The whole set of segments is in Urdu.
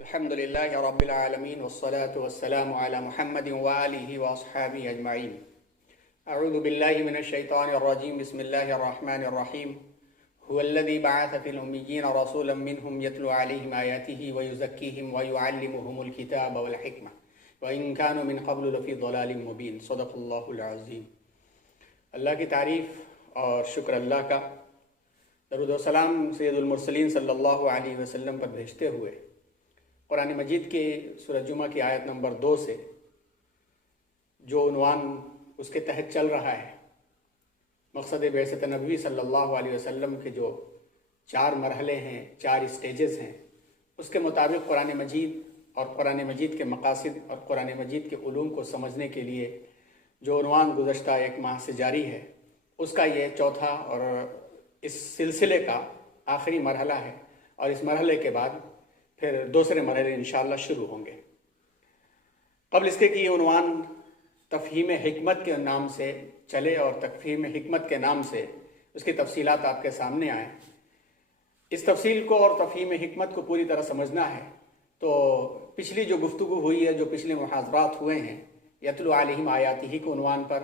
الحمد لله رب العالمين والصلاة والسلام على محمد وآله وأصحابه أجمعين. أعوذ بالله من الشيطان الرجيم. بسم الله الرحمن الرحيم. هو الذي بعث في الأميين رسولا منهم يتلو عليهم آياته ويزكيهم ويعلمهم الكتاب والحكمة وإن كانوا من قبل لفي ضلال مبين. صدق اللہ العظیم. اللہ کی تعریف اور شکر اللہ کا، درود و سلام سید المرسلین صلی اللہ علیہ وسلم پر بھیجتے ہوئے قرآن مجید کے سورہ جمعہ کی آیت نمبر 2 سے جو عنوان اس کے تحت چل رہا ہے، مقصد بعثت نبوی صلی اللہ علیہ وسلم کے جو 4 مرحلے ہیں، 4 اسٹیجز ہیں، اس کے مطابق قرآن مجید اور قرآن مجید کے مقاصد اور قرآن مجید کے علوم کو سمجھنے کے لیے جو عنوان گزشتہ 1 ماہ سے جاری ہے، اس کا یہ چوتھا اور اس سلسلے کا آخری مرحلہ ہے، اور اس مرحلے کے بعد پھر دوسرے مرحلے انشاءاللہ شروع ہوں گے۔ قبل اس کے کہ یہ عنوان تفہیم حکمت کے نام سے چلے اور تفہیم حکمت کے نام سے اس کی تفصیلات آپ کے سامنے آئیں، اس تفصیل کو اور تفہیم حکمت کو پوری طرح سمجھنا ہے تو پچھلی جو گفتگو ہوئی ہے، جو پچھلے محاضرات ہوئے ہیں، یتلو علیہم آیاتہ کے عنوان پر،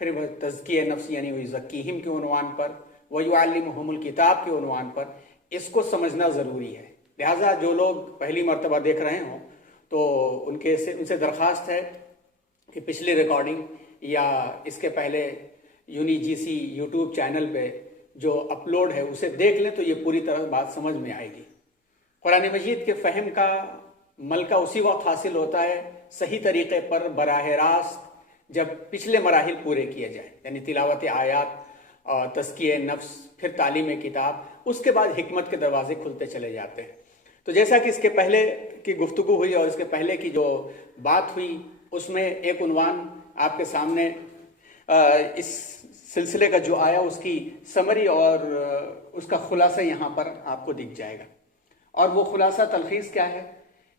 پھر تزکیہ نفس یعنی ویزکیہم کے عنوان پر، ویعلمہم الکتاب کے عنوان پر، اس کو سمجھنا ضروری ہے۔ لہٰذا جو لوگ پہلی مرتبہ دیکھ رہے ہوں تو ان سے درخواست ہے کہ پچھلی ریکارڈنگ یا اس کے پہلے یونی جی سی یوٹیوب چینل پہ جو اپلوڈ ہے اسے دیکھ لیں تو یہ پوری طرح بات سمجھ میں آئے گی۔ قرآن مجید کے فہم کا ملکہ اسی وقت حاصل ہوتا ہے صحیح طریقے پر براہ راست جب پچھلے مراحل پورے کیے جائیں، یعنی تلاوت آیات، تزکیہ نفس، پھر تعلیم کتاب، اس کے بعد حکمت کے دروازے کھلتے چلے جاتے ہیں۔ تو جیسا کہ اس کے پہلے کی گفتگو ہوئی اور اس کے پہلے کی جو بات ہوئی، اس میں ایک عنوان آپ کے سامنے اس سلسلے کا جو آیا اس کی سمری اور اس کا خلاصہ یہاں پر آپ کو دکھ جائے گا۔ اور وہ خلاصہ تلخیص کیا ہے؟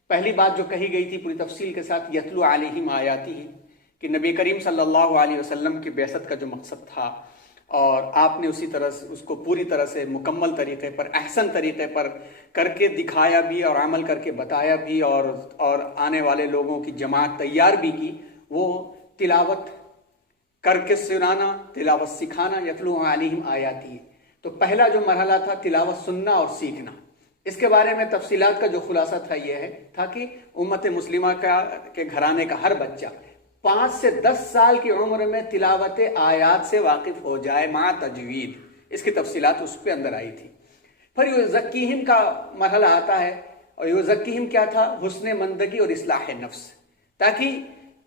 پہلی بات جو کہی گئی تھی پوری تفصیل کے ساتھ، یتلو علیہم آیاتہ، کہ نبی کریم صلی اللہ علیہ وسلم کی بعثت کا جو مقصد تھا، اور آپ نے اسی طرح اس کو پوری طرح سے مکمل طریقے پر، احسن طریقے پر کر کے دکھایا بھی اور عمل کر کے بتایا بھی، اور آنے والے لوگوں کی جماعت تیار بھی کی، وہ تلاوت کر کے سنانا، تلاوت سکھانا، یتلو علیہم آیاتہ۔ تو پہلا جو مرحلہ تھا تلاوت سننا اور سیکھنا۔ اس کے بارے میں تفصیلات کا جو خلاصہ تھا یہ تھا کہ امت مسلمہ کے گھرانے کا ہر بچہ 5 سے 10 سال کی عمر میں تلاوت آیات سے واقف ہو جائے مع تجوید۔ اس کی تفصیلات اس پہ اندر آئی تھی۔ پھر یزکیہم کا مرحلہ آتا ہے، اور یزکیہم کیا تھا؟ حسن مندگی اور اصلاح نفس، تاکہ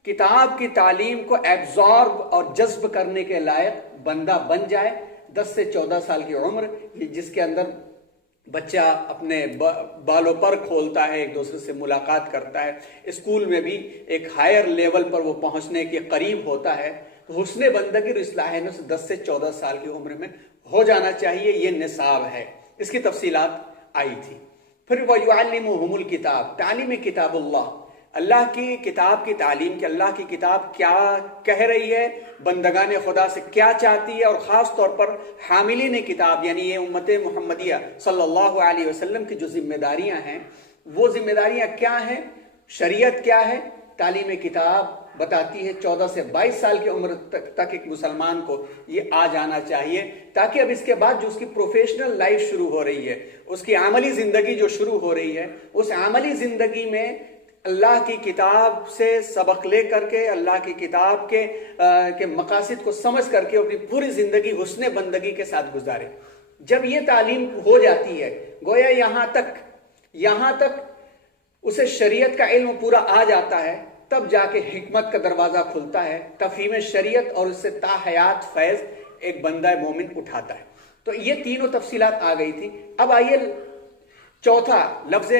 کتاب کی تعلیم کو ایبزارب اور جذب کرنے کے لائق بندہ بن جائے۔ 10 سے 14 سال کی عمر، جس کے اندر بچہ اپنے بالوں پر کھولتا ہے، ایک دوسرے سے ملاقات کرتا ہے، اسکول میں بھی ایک ہائر لیول پر وہ پہنچنے کے قریب ہوتا ہے، تو حسن بندگی اور اصلاح نفس 10 سے 14 سال کی عمر میں ہو جانا چاہیے، یہ نصاب ہے۔ اس کی تفصیلات آئی تھی۔ پھر وَيُعَلِّمُهُمُ الْكِتَابَ، تعلیم کتاب اللہ کی کتاب کی تعلیم، کہ اللہ کی کتاب کیا کہہ رہی ہے، بندگان خدا سے کیا چاہتی ہے، اور خاص طور پر حاملین کتاب یعنی یہ امت محمدیہ صلی اللہ علیہ وسلم کی جو ذمہ داریاں ہیں، وہ ذمہ داریاں کیا ہیں، شریعت کیا ہے۔ تعلیم کتاب بتاتی ہے 14 سے 22 سال کی عمر تک ایک مسلمان کو یہ آ جانا چاہیے، تاکہ اب اس کے بعد جو اس کی پروفیشنل لائف شروع ہو رہی ہے، اس کی عملی زندگی جو شروع ہو رہی ہے، اس عملی زندگی میں اللہ کی کتاب سے سبق لے کر کے، اللہ کی کتاب کے مقاصد کو سمجھ کر کے اپنی پوری زندگی حسن بندگی کے ساتھ گزارے۔ جب یہ تعلیم ہو جاتی ہے، گویا یہاں تک اسے شریعت کا علم پورا آ جاتا ہے، تب جا کے حکمت کا دروازہ کھلتا ہے، تفہیم شریعت اور اس سے تا حیات فیض ایک بندہ مومن اٹھاتا ہے۔ تو یہ تینوں تفصیلات آ گئی تھی۔ اب آئیے چوتھا لفظ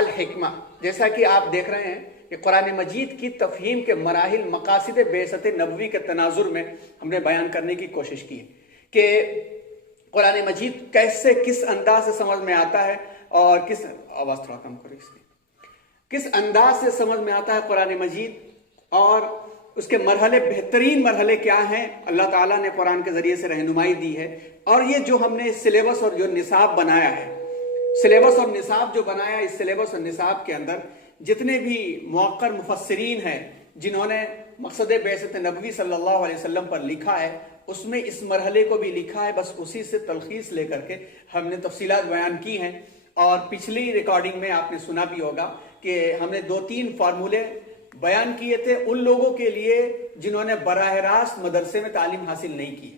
الحکمہ۔ جیسا کہ آپ دیکھ رہے ہیں کہ قرآن مجید کی تفہیم کے مراحل، مقاصد بعثت نبوی کے تناظر میں ہم نے بیان کرنے کی کوشش کی کہ قرآن مجید کیسے، کس انداز سے سمجھ میں آتا ہے، اور آواز تھوڑا کم کرو اس کی، کس انداز سے سمجھ میں آتا ہے قرآن مجید، اور اس کے مرحلے، بہترین مرحلے کیا ہیں، اللہ تعالیٰ نے قرآن کے ذریعے سے رہنمائی دی ہے۔ اور یہ جو ہم نے سلیبس اور جو نصاب بنایا ہے، سلیبس اور نصاب جو بنایا، اس سلیبس اور نصاب کے اندر جتنے بھی موقر مفسرین ہیں جنہوں نے مقصد بعثت نبوی صلی اللہ علیہ وسلم پر لکھا ہے، اس میں اس مرحلے کو بھی لکھا ہے، بس اسی سے تلخیص لے کر کے ہم نے تفصیلات بیان کی ہیں۔ اور پچھلی ریکارڈنگ میں آپ نے سنا بھی ہوگا کہ ہم نے 2-3 فارمولے بیان کیے تھے ان لوگوں کے لیے جنہوں نے براہ راست مدرسے میں تعلیم حاصل نہیں کی،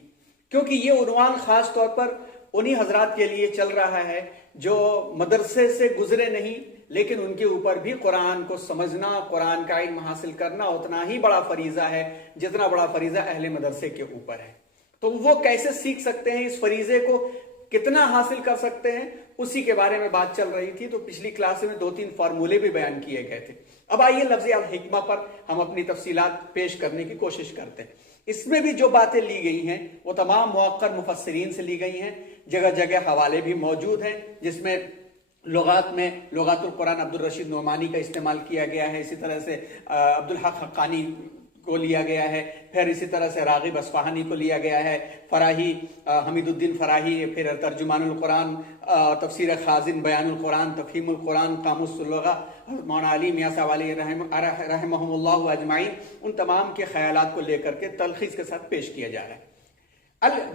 کیونکہ یہ عنوان خاص طور پر انہی حضرات کے لیے چل رہا ہے جو مدرسے سے گزرے نہیں، لیکن ان کے اوپر بھی قرآن کو سمجھنا، قرآن کا علم حاصل کرنا اتنا ہی بڑا فریضہ ہے جتنا بڑا فریضہ اہل مدرسے کے اوپر ہے۔ تو وہ کیسے سیکھ سکتے ہیں، اس فریضے کو کتنا حاصل کر سکتے ہیں، اسی کے بارے میں بات چل رہی تھی۔ تو پچھلی کلاس میں 2-3 فارمولے بھی بیان کیے گئے تھے۔ اب آئیے لفظ الحکمہ پر ہم اپنی تفصیلات پیش کرنے کی کوشش کرتے ہیں۔ اس میں بھی جو باتیں لی گئی ہیں وہ تمام موقر مفسرین سے لی گئی ہیں، جگہ جگہ حوالے بھی موجود ہیں، جس میں لغات میں لغات القرآن عبد الرشید نعمانی کا استعمال کیا گیا ہے، اسی طرح سے عبدالحق حقانی کو لیا گیا ہے، پھر اسی طرح سے راغب اصفہانی کو لیا گیا ہے، فراہی حمید الدین فراہی، پھر ترجمان القرآن، تفسیر خازن، بیان القرآن، تفہیم القرآن، قاموس اللغہ، مولانا علی میاں صاحب علی رحمہم اللہ اجمعین، ان تمام کے خیالات کو لے کر کے تلخیص کے ساتھ پیش کیا جا رہا ہے۔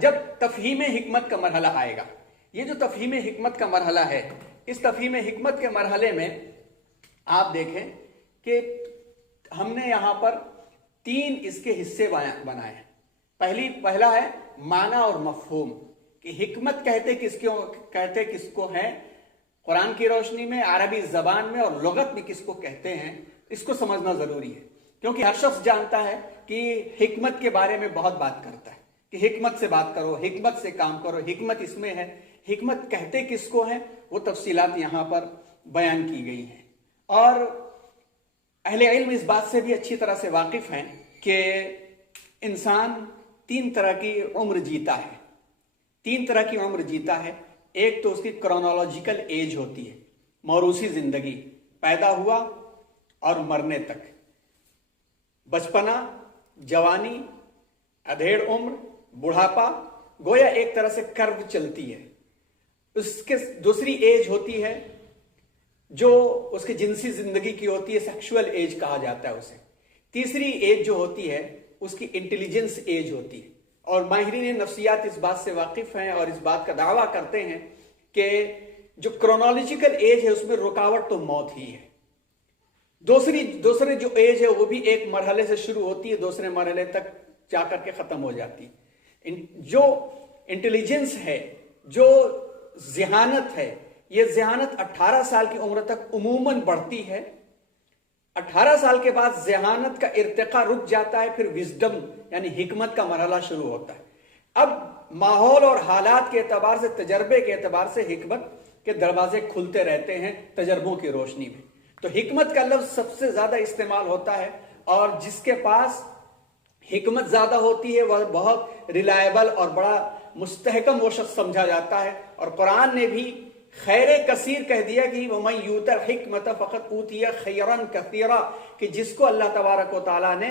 جب تفہیم حکمت کا مرحلہ آئے گا، یہ جو تفہیم حکمت کا مرحلہ ہے، اس تفہیم حکمت کے مرحلے میں آپ دیکھیں کہ ہم نے یہاں پر 3 اس کے حصے بنائے ہیں۔ پہلا ہے معنی اور مفہوم، کہ حکمت کہتے کس کو ہے، قرآن کی روشنی میں، عربی زبان میں اور لغت میں کس کو کہتے ہیں، اس کو سمجھنا ضروری ہے، کیونکہ ہر شخص جانتا ہے کہ حکمت کے بارے میں بہت بات کرتا ہے کہ حکمت سے بات کرو، حکمت سے کام کرو، حکمت اس میں ہے۔ حکمت کہتے کس کو ہیں، وہ تفصیلات یہاں پر بیان کی گئی ہیں۔ اور اہل علم اس بات سے بھی اچھی طرح سے واقف ہیں کہ انسان 3 طرح کی عمر جیتا ہے۔ 3 طرح کی عمر جیتا ہے۔ ایک تو اس کی کرونالوجیکل ایج ہوتی ہے، موروثی زندگی، پیدا ہوا اور مرنے تک، بچپنا، جوانی، ادھیڑ عمر، بڑھاپا، گویا ایک طرح سے کرو چلتی ہے۔ اس کے دوسری ایج ہوتی ہے جو اس کی جنسی زندگی کی ہوتی ہے، سیکشول ایج کہا جاتا ہے اسے۔ تیسری ایج جو ہوتی ہے اس کی انٹیلیجنس ایج ہوتی ہے، اور ماہرین نفسیات اس بات سے واقف ہیں اور اس بات کا دعویٰ کرتے ہیں کہ جو کرونالوجیکل ایج ہے اس میں رکاوٹ تو موت ہی ہے۔ دوسری جو ایج ہے وہ بھی ایک مرحلے سے شروع ہوتی ہے، دوسرے مرحلے تک جا کر کے ختم ہو جاتی ہے۔ جو انٹیلیجنس ہے، جو ذہانت ہے، یہ ذہانت 18 سال کی عمر تک عموماً بڑھتی ہے۔ 18 سال کے بعد ذہانت کا ارتقاء رک جاتا ہے، پھر وزڈم یعنی حکمت کا مرحلہ شروع ہوتا ہے۔ اب ماحول اور حالات کے اعتبار سے، تجربے کے اعتبار سے حکمت کے دروازے کھلتے رہتے ہیں تجربوں کی روشنی میں۔ تو حکمت کا لفظ سب سے زیادہ استعمال ہوتا ہے، اور جس کے پاس حکمت زیادہ ہوتی ہے وہ بہت ریلائبل اور بڑا مستحکم وہ شخص سمجھا جاتا ہے۔ اور قرآن نے بھی خیر کثیر کہہ دیا کہ وَمَن یُؤْتَ الْحِکْمَةَ فَقَدْ أُوتِیَ خَیْرًا کَثِیرًا، کہ جس کو اللہ تبارک و تعالیٰ نے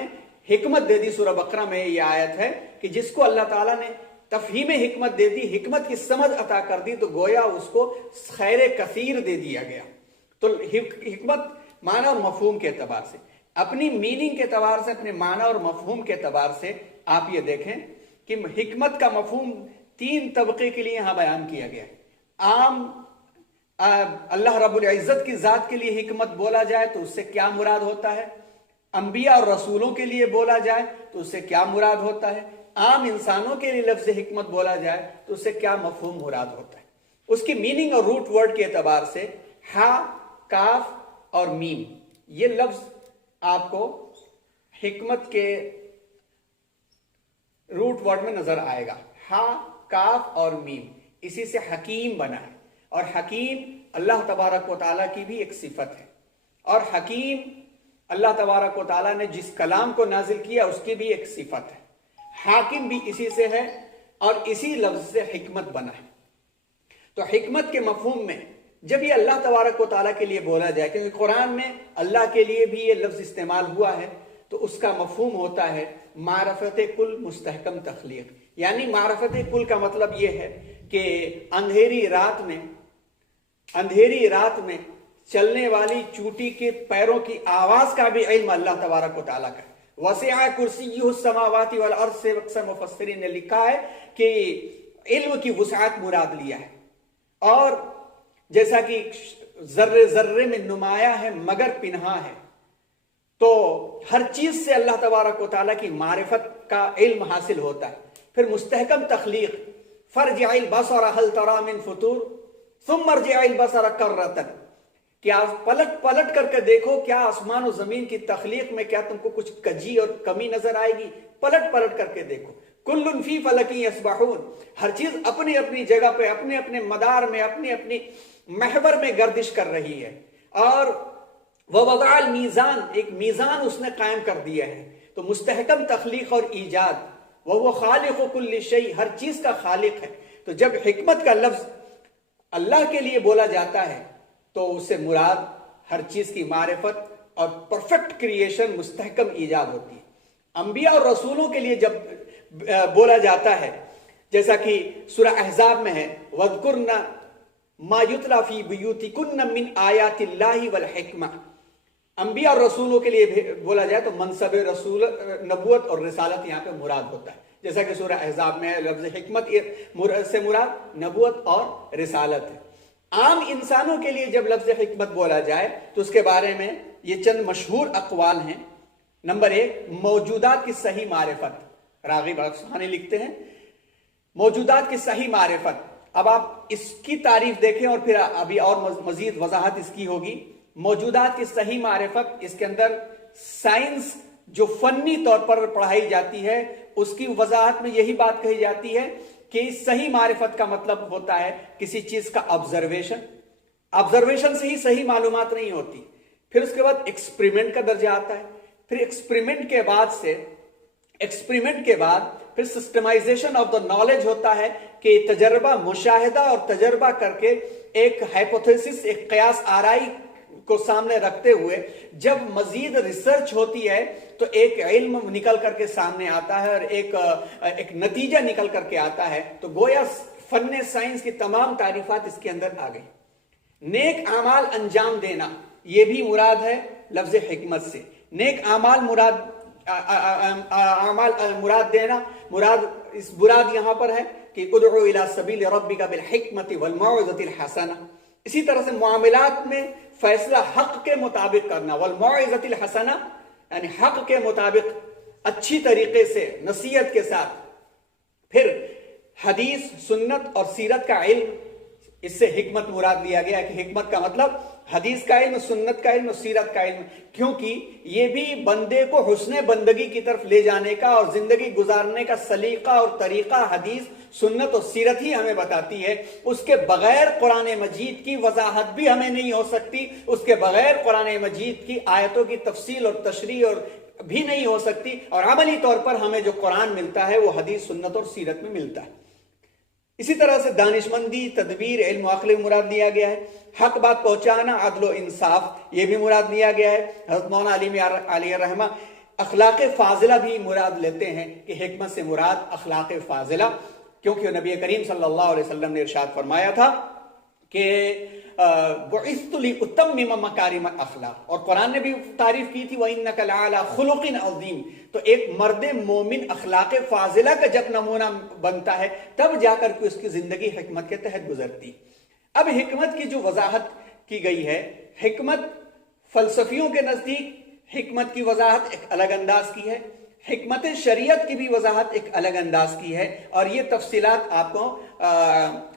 حکمت دے دی۔ سورہ بقرہ میں یہ آیت ہے کہ جس کو اللہ تعالیٰ نے تفہیم حکمت دے دی، حکمت کی سمجھ عطا کر دی، تو گویا اس کو خیر کثیر دے دیا گیا۔ تو حکمت معنی اور مفہوم کے اعتبار سے، اپنی میننگ کے اعتبار سے، اپنے معنی اور مفہوم کے اعتبار سے آپ یہ دیکھیں کہ حکمت کا مفہوم 3 طبقے کے لیے یہاں بیان کیا گیا ہے۔ عام اللہ رب العزت کی ذات کے لیے حکمت بولا جائے تو اس سے کیا مراد ہوتا ہے، انبیاء اور رسولوں کے لیے بولا جائے تو اس سے کیا مراد ہوتا ہے، عام انسانوں کے لیے لفظ حکمت بولا جائے تو اس سے کیا مفہوم مراد ہوتا ہے۔ اس کی میننگ اور روٹ ورڈ کے اعتبار سے ہا، کاف اور میم، یہ لفظ آپ کو حکمت کے روٹ ورڈ میں نظر آئے گا۔ ہا، کاف اور میم، اسی سے حکیم بنا ہے، اور حکیم اللہ تبارک و تعالیٰ کی بھی ایک صفت ہے، اور حکیم اللہ تبارک و تعالیٰ نے جس کلام کو نازل کیا اس کی بھی ایک صفت ہے۔ حاکم بھی اسی سے ہے، اور اسی لفظ سے حکمت بنا ہے۔ تو حکمت کے مفہوم میں جب یہ اللہ تبارک و تعالیٰ کے لیے بولا جائے، کیونکہ قرآن میں اللہ کے لیے بھی یہ لفظ استعمال ہوا ہے، تو اس کا مفہوم ہوتا ہے معرفت کل مستحکم تخلیق۔ یعنی معرفت کل کا مطلب یہ ہے کہ اندھیری رات میں اندھیری رات میں چلنے والی چوٹی کے پیروں کی آواز کا بھی علم اللہ تبارک و تعالیٰ کا ہے۔ وسع کرسیہ السماوات والارض سے اکثر مفسرین نے لکھا ہے کہ علم کی وسعت مراد لیا ہے، اور جیسا کہ ذرے ذرے میں نمایاں ہے مگر پنہاں ہے، تو ہر چیز سے اللہ تبارک و تعالیٰ کی معرفت کا علم حاصل ہوتا ہے۔ پھر مستحکم تخلیق، فرجع البصر هل ترى من فطور ثم ارجع البصر کرۃ، کیا پلٹ پلٹ کر کے دیکھو کیا آسمان و زمین کی تخلیق میں کیا تم کو کچھ کجی اور کمی نظر آئے گی؟ پلٹ پلٹ کر کے دیکھو۔ کل فی فلک یسبحون، ہر چیز اپنی اپنی جگہ پہ اپنے اپنے مدار میں اپنی اپنی محور میں گردش کر رہی ہے، اور ووضع المیزان، ایک میزان اس نے قائم کر دیا ہے۔ تو مستحکم تخلیق اور ایجاد، وہ خالق کل شیء، ہر چیز کا خالق ہے۔ تو جب حکمت کا لفظ اللہ کے لیے بولا جاتا ہے تو اس سے مراد ہر چیز کی معرفت اور پرفیکٹ کریشن، مستحکم ایجاد ہوتی ہے۔ انبیاء اور رسولوں کے لیے جب بولا جاتا ہے، جیسا کہ سورہ احزاب میں ہے، وَاذْكُرْنَ مَا يُتْلَى فِي بُيُوتِكُنَّ مِنْ آیَاتِ اللَّهِ وَالْحِکْمَةِ، انبیاء اور رسولوں کے لیے بولا جائے تو منصب رسول، نبوت اور رسالت یہاں پہ مراد ہوتا ہے، جیسا کہ سورہ احزاب میں لفظ حکمت سے مراد نبوت اور رسالت ہے۔ عام انسانوں کے لیے جب لفظ حکمت بولا جائے تو اس کے بارے میں یہ چند مشہور اقوال ہیں۔ نمبر 1، موجودات کی صحیح معرفت۔ راغب اصفہانی لکھتے ہیں موجودات کی صحیح معرفت۔ اب آپ اس کی تعریف دیکھیں اور پھر ابھی اور مزید وضاحت اس کی ہوگی۔ موجودات کی صحیح معرفت، اس کے اندر سائنس جو فنی طور پر پڑھائی جاتی ہے اس کی وضاحت میں یہی بات کہی جاتی ہے کہ صحیح معرفت کا مطلب ہوتا ہے کسی چیز کا آبزرویشن سے ہی صحیح معلومات نہیں ہوتی، پھر اس کے بعد ایکسپریمنٹ کا درجہ آتا ہے، پھر ایکسپریمنٹ کے بعد پھر سسٹمائزیشن آف دا نالج ہوتا ہے کہ تجربہ، مشاہدہ اور تجربہ کر کے ایک ہائپوتھیسس، ایک قیاس آرائی کو سامنے رکھتے ہوئے جب مزید ریسرچ ہوتی ہے تو ایک علم نکل کر کے سامنے آتا ہے اور ایک نتیجہ نکل کر کے آتا ہے۔ تو گویا فن سائنس کی تمام تعریفات اس کے اندر آ گئی۔ نیک اعمال انجام دینا، یہ بھی مراد ہے لفظ حکمت سے۔ نیک اعمال مراد دینا، مراد یہاں پر ہے کہ ادعو الی سبیل ربک بالحکمت والموعظۃ الحسنہ۔ اسی طرح سے معاملات میں فیصلہ حق کے مطابق کرنا، والموعظۃ الحسنہ یعنی حق کے مطابق اچھی طریقے سے نصیحت کے ساتھ۔ پھر حدیث، سنت اور سیرت کا علم، اس سے حکمت مراد لیا گیا کہ حکمت کا مطلب حدیث کا علم، سنت کا علم اور سیرت کا علم، کیونکہ یہ بھی بندے کو حسن بندگی کی طرف لے جانے کا اور زندگی گزارنے کا سلیقہ اور طریقہ حدیث، سنت اور سیرت ہی ہمیں بتاتی ہے۔ اس کے بغیر قرآن مجید کی وضاحت بھی ہمیں نہیں ہو سکتی، اس کے بغیر قرآن مجید کی آیتوں کی تفصیل اور تشریح اور بھی نہیں ہو سکتی، اور عملی طور پر ہمیں جو قرآن ملتا ہے وہ حدیث، سنت اور سیرت میں ملتا ہے۔ اسی طرح سے دانشمندی، تدبیر، علم و عقل مراد لیا گیا ہے۔ حق بات پہنچانا، عدل و انصاف، یہ بھی مراد لیا گیا ہے۔ حضرت مولانا علی علیہ الرحمہ اخلاق فاضلہ بھی مراد لیتے ہیں کہ حکمت سے مراد اخلاق فاضلہ، کیونکہ نبی کریم صلی اللہ علیہ وسلم نے ارشاد فرمایا تھا کہ بعثت لأتمم مکارم الاخلاق، اور قرآن نے بھی تعریف کی تھی وَإِنَّكَ لَعَلَىٰ خُلُقٍ عَظِيمٍ۔ تو ایک مرد مومن اخلاق فاضلہ کا جب نمونہ بنتا ہے تب جا کر کے اس کی زندگی حکمت کے تحت گزرتی۔ اب حکمت کی جو وضاحت کی گئی ہے، حکمت فلسفیوں کے نزدیک حکمت کی وضاحت ایک الگ انداز کی ہے، حکمت شریعت کی بھی وضاحت ایک الگ انداز کی ہے، اور یہ تفصیلات آپ کو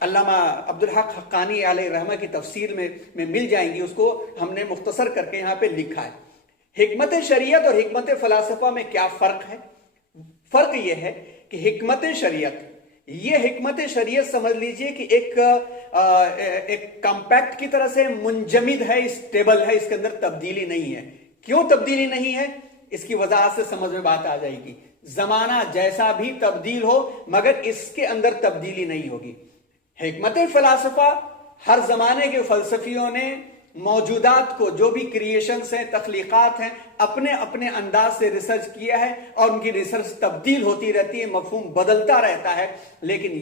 علامہ عبدالحق حقانی علیہ الرحمہ کی تفسیر میں مل جائیں گی، اس کو ہم نے مختصر کر کے یہاں پہ لکھا ہے۔ حکمت شریعت اور حکمت فلسفہ میں کیا فرق ہے؟ فرق یہ ہے کہ حکمت شریعت سمجھ لیجئے کہ ایک کمپیکٹ کی طرح سے منجمد ہے، اسٹیبل ہے، اس کے اندر تبدیلی نہیں ہے۔ کیوں تبدیلی نہیں ہے؟ اس کی وضاحت سے سمجھ میں بات آ جائے گی۔ زمانہ جیسا بھی تبدیل ہو مگر اس کے اندر تبدیلی نہیں ہوگی۔ حکمت فلسفہ، ہر زمانے کے فلسفیوں نے موجودات کو، جو بھی کریشنز ہیں، تخلیقات ہیں، اپنے اپنے انداز سے ریسرچ کیا ہے، اور ان کی ریسرچ تبدیل ہوتی رہتی ہے، مفہوم بدلتا رہتا ہے، لیکن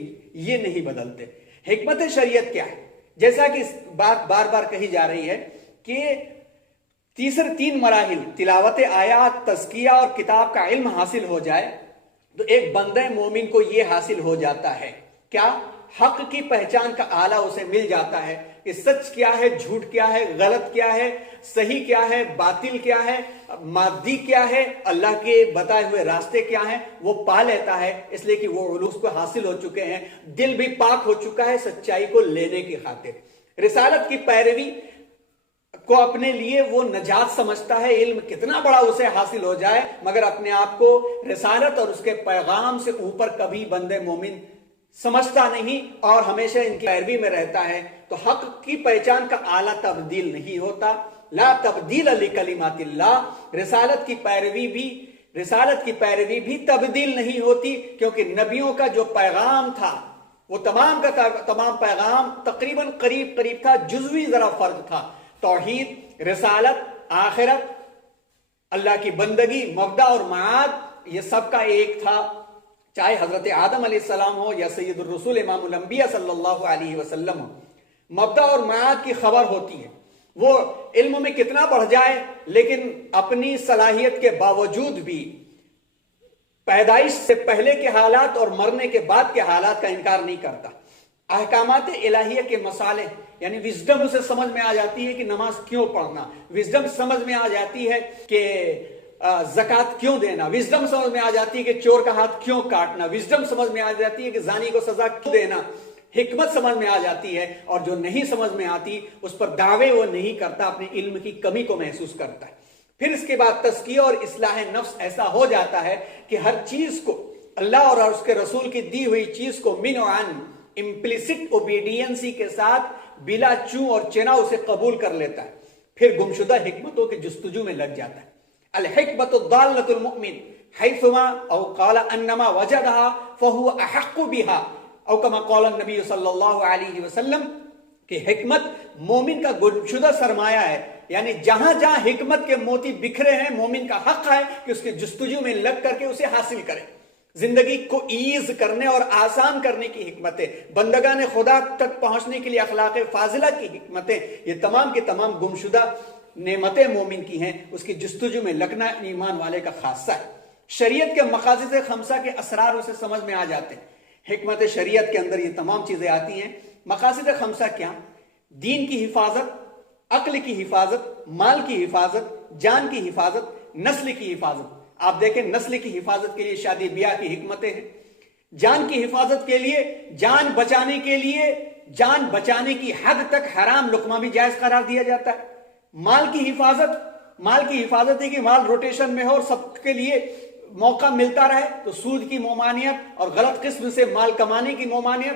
یہ نہیں بدلتے۔ حکمت شریعت کیا ہے؟ جیسا کہ بات بار بار کہی جا رہی ہے کہ تین مراحل تلاوت آیات، تزکیہ اور کتاب کا علم حاصل ہو جائے تو ایک بندہ مومن کو یہ حاصل ہو جاتا ہے کیا؟ حق کی پہچان کا آلہ اسے مل جاتا ہے کہ سچ کیا ہے، جھوٹ کیا ہے، غلط کیا ہے، صحیح کیا ہے، باطل کیا ہے، مادی کیا ہے، اللہ کے بتائے ہوئے راستے کیا ہیں، وہ پا لیتا ہے، اس لیے کہ وہ علوم کو حاصل ہو چکے ہیں، دل بھی پاک ہو چکا ہے سچائی کو لینے کی خاطر۔ رسالت کی پیروی کو اپنے لیے وہ نجات سمجھتا ہے، علم کتنا بڑا اسے حاصل ہو جائے، مگر اپنے آپ کو رسالت اور اس کے پیغام سے اوپر کبھی بندے مومن سمجھتا نہیں اور ہمیشہ ان کی پیروی میں رہتا ہے، تو حق کی پہچان کا آلہ تبدیل نہیں ہوتا۔ لا تبدیل لکلمات اللہ، رسالت کی پیروی بھی تبدیل نہیں ہوتی، کیونکہ نبیوں کا جو پیغام تھا وہ تمام کا تمام پیغام تقریباً قریب تھا، جزوی ذرا فرق تھا۔ توحید، رسالت، آخرت، اللہ کی بندگی، مبدا اور معاد، یہ سب کا ایک تھا، چاہے حضرت آدم علیہ السلام ہو یا سید الرسول امام الانبیاء صلی اللہ علیہ وسلم ہو، مبدا اور معاد کی خبر ہوتی ہے۔ وہ علم میں کتنا بڑھ جائے لیکن اپنی صلاحیت کے باوجود بھی پیدائش سے پہلے کے حالات اور مرنے کے بعد کے حالات کا انکار نہیں کرتا۔ احکامات الہیہ کے مسالے یعنی وزڈم اسے سمجھ میں آ جاتی ہے کہ نماز کیوں پڑھنا، وزڈم سمجھ میں آ جاتی ہے کہ زکوٰۃ کیوں دینا، وزڈم سمجھ میں آ جاتی ہے کہ چور کا ہاتھ کیوں کاٹنا، وزڈم سمجھ میں آ جاتی ہے کہ زانی کو سزا کیوں دینا، حکمت سمجھ میں آ جاتی ہے، اور جو نہیں سمجھ میں آتی اس پر دعوے وہ نہیں کرتا، اپنے علم کی کمی کو محسوس کرتا ہے۔ پھر اس کے بعد تزکیہ اور اصلاح نفس ایسا ہو جاتا ہے کہ ہر چیز کو اللہ اور اس کے رسول کی دی ہوئی چیز کو من و عن امپلیسٹ اوبیڈینسی کے ساتھ بلا چوں اور چنا اسے قبول کر لیتا ہے، پھر گمشدہ حکمتوں کے جستجو میں لگ جاتا ہے۔ الحکمت الضالۃ المؤمن حیثما او قال انما وجدها فهو احق بها او كما قال النبی صلی اللہ علیہ وسلم کہ حکمت مومن کا گمشدہ سرمایہ ہے، یعنی جہاں جہاں حکمت کے موتی بکھرے ہیں مومن کا حق ہے کہ اس کے جستجو میں لگ کر کے اسے حاصل کرے۔ زندگی کو ایز کرنے اور آسان کرنے کی حکمتیں، بندگان خدا تک پہنچنے کے لیے اخلاق فاضلہ کی حکمتیں، یہ تمام کے تمام گمشدہ نعمتیں مومن کی ہیں، اس کی جستجو میں لگنا ایمان والے کا خاصہ ہے۔ شریعت کے مقاصد خمسہ کے اسرار اسے سمجھ میں آ جاتے ہیں، حکمت شریعت کے اندر یہ تمام چیزیں آتی ہیں۔ مقاصد خمسہ کیا؟ دین کی حفاظت، عقل کی حفاظت، مال کی حفاظت، جان کی حفاظت، نسل کی حفاظت۔ آپ دیکھیں نسل کی حفاظت کے لیے شادی بیاہ کی حکمتیں ہیں، جان کی حفاظت کے لیے، جان بچانے کی حد تک حرام لقمہ بھی جائز قرار دیا جاتا ہے۔ مال کی حفاظت ہے کہ مال روٹیشن میں ہو اور سب کے لیے موقع ملتا رہے، تو سود کی ممانعت اور غلط قسم سے مال کمانے کی ممانعت،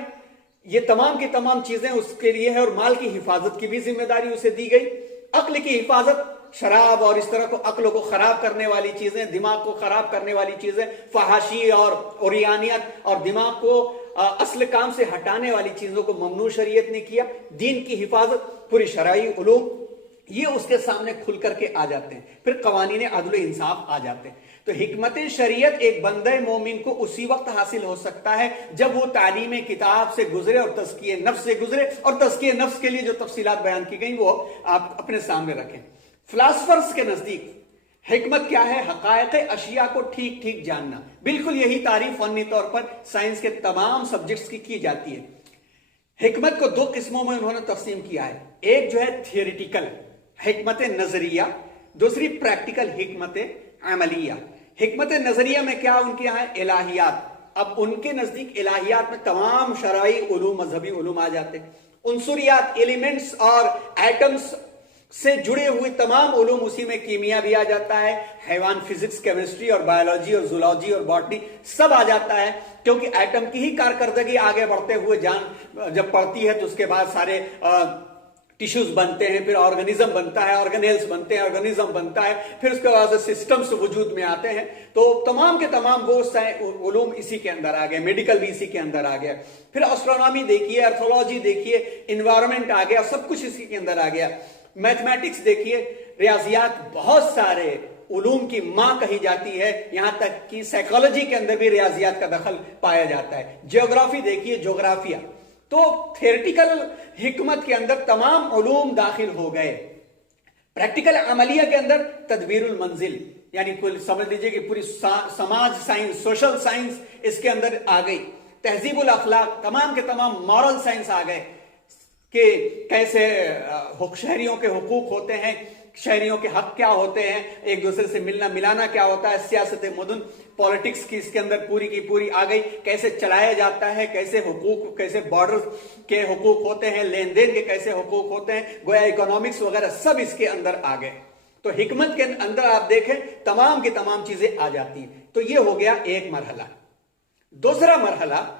یہ تمام کی تمام چیزیں اس کے لیے ہے، اور مال کی حفاظت کی بھی ذمہ داری اسے دی گئی۔ عقل کی حفاظت، شراب اور اس طرح کو عقل کو خراب کرنے والی چیزیں، دماغ کو خراب کرنے والی چیزیں، فحاشی اور اوریانیت اور دماغ کو اصل کام سے ہٹانے والی چیزوں کو ممنوع شریعت نے کیا۔ دین کی حفاظت، پوری شرعی علوم یہ اس کے سامنے کھل کر کے آ جاتے ہیں۔ پھر قوانین عدل و انصاف آ جاتے ہیں۔ تو حکمت شریعت ایک بندہ مومن کو اسی وقت حاصل ہو سکتا ہے جب وہ تعلیم کتاب سے گزرے اور تزکیہ نفس سے گزرے، اور تزکیہ نفس کے لیے جو تفصیلات بیان کی گئیں وہ آپ اپنے سامنے رکھیں۔ فلاسفرز کے نزدیک حکمت کیا ہے؟ حقائق اشیاء کو ٹھیک ٹھیک جاننا۔ بالکل یہی تعریف فنی طور پر سائنس کے تمام سبجیکٹس کی جاتی ہے۔ حکمت کو دو قسموں میں انہوں نے تقسیم کیا ہے، ایک جو ہے تھیوریٹیکل حکمت نظریہ، دوسری پریکٹیکل حکمت عملیہ۔ حکمت نظریہ میں کیا ان کے یہاں الہیات، اب ان کے نزدیک الہیات میں تمام شرعی علوم، مذہبی علوم آ جاتے ہیں۔ عنصریات، ایلیمنٹس اور ایٹمز سے جڑے ہوئے تمام علوم، اسی میں کیمیا بھی آ جاتا ہے، حیوان فزکس، کیمسٹری اور بایولوجی اور زولوجی اور باٹنی سب آ جاتا ہے، کیونکہ ایٹم کی ہی کارکردگی آگے بڑھتے ہوئے جان جب پڑتی ہے تو اس کے بعد سارے ٹیشوز بنتے ہیں، پھر آرگنزم بنتا ہے، آرگنیلز بنتے ہیں، آرگنزم بنتا ہے، پھر اس کے بعد سسٹمز وجود میں آتے ہیں۔ تو تمام کے تمام وہ علوم اسی کے اندر آ گئے، میڈیکل بھی اسی کے اندر آ گیا، پھر اسٹرونومی دیکھیے، ایرتھولوجی دیکھیے، انوائرمنٹ آ گیا، سب کچھ اسی کے اندر آ گیا۔ میتھمیٹکس دیکھیے، ریاضیات بہت سارے علوم کی ماں کہی جاتی ہے، یہاں تک کہ سائیکالوجی کے اندر بھی ریاضیات کا دخل پایا جاتا ہے۔ جیوگرافی دیکھیے، جغرافیہ، تو تھیوریٹیکل حکمت کے اندر تمام علوم داخل ہو گئے، پریکٹیکل عملیہ کے اندر تدبیر المنزل، یعنی کل سمجھ لیجئے کہ پوری سماج سائنس، سوشل سائنس اس کے اندر آ گئی، تہذیب الاخلاق، تمام کے تمام مورل سائنس آ گئے کہ کیسے شہریوں کے حقوق ہوتے ہیں، شہریوں کے حق کیا ہوتے ہیں، ایک دوسرے سے ملنا ملانا کیا ہوتا ہے، سیاست مدن، پولیٹکس کی اس کے اندر پوری کی پوری آ گئی، کیسے چلایا جاتا ہے، کیسے حقوق، کیسے بارڈر کے حقوق ہوتے ہیں، لین دین کے کیسے حقوق ہوتے ہیں، گویا اکنامکس وغیرہ سب اس کے اندر آ گئے۔ تو حکمت کے اندر آپ دیکھیں تمام کی تمام چیزیں آ جاتی ہیں۔ تو یہ ہو گیا ایک مرحلہ۔ دوسرا مرحلہ